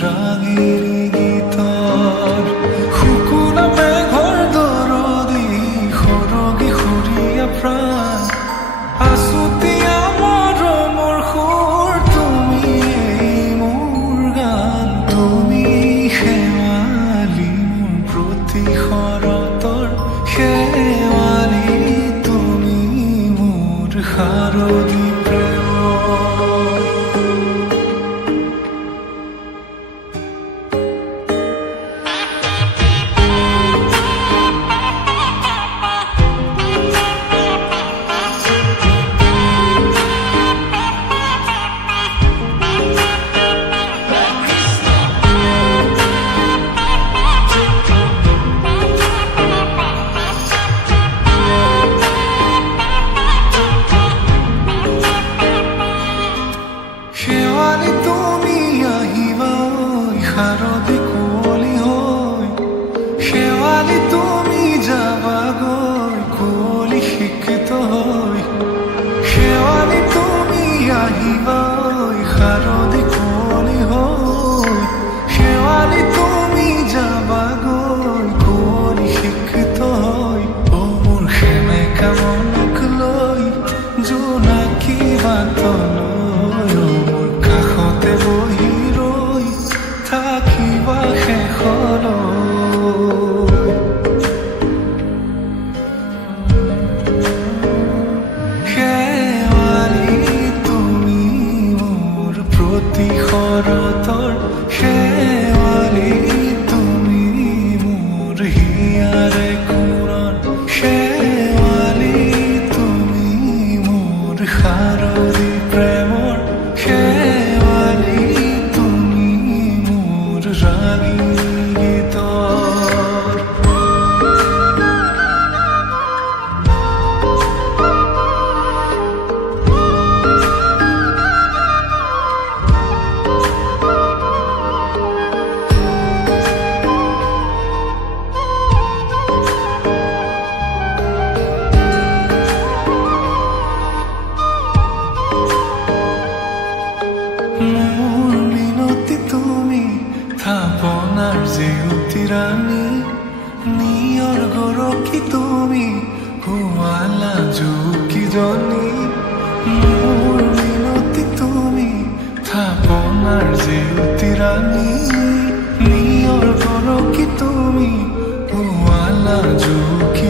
ৰাগিনী গীতৰ শুকুনা মেঘৰ দৰদি সৰগী সুৰীয়া প্ৰাণ আছুতীয়া মৰমৰ সুৰ তুমি মোৰ গান তুমি শেৱালি মোৰ প্ৰতি শৰতৰ শেৱালি তুমি মোৰ শাৰদী শেৱালি তুমি আহিবা শাৰদী কুঁৱলী হৈ শেৱালি তুমি যাবাগৈ কুঁৱলী শিক্ষিত হৈ শেৱালি তুমি আহিবা শাৰদী কুঁৱলী হৈ শেৱালি তুমি যাবাগৈ কুঁৱলী শিক্ষিত হৈ অ মোৰ সেমেকা মনক লৈ জোনাকী বাটলৈ বহি ৰৈ থাকিবা শেষলৈ শেৱালি তুমি মোৰ প্ৰতি শৰতৰ শেৱালি তুমি মোৰ হিয়াৰে কোৰণ শেৱালি তুমি মোৰ শাৰদী প্ৰেমৰ ৰাগিনী গীতৰ মোৰ মিনতি তুমি থাপনাৰ জেউতি ৰাণী নিয়ৰ গৰকী তুমি শুৱালা জুকিজনী মোৰ মিনতি তুমি থাপনাৰ জেউতি ৰাণী নিয়ৰ গৰকী তুমি শুৱালা জুকি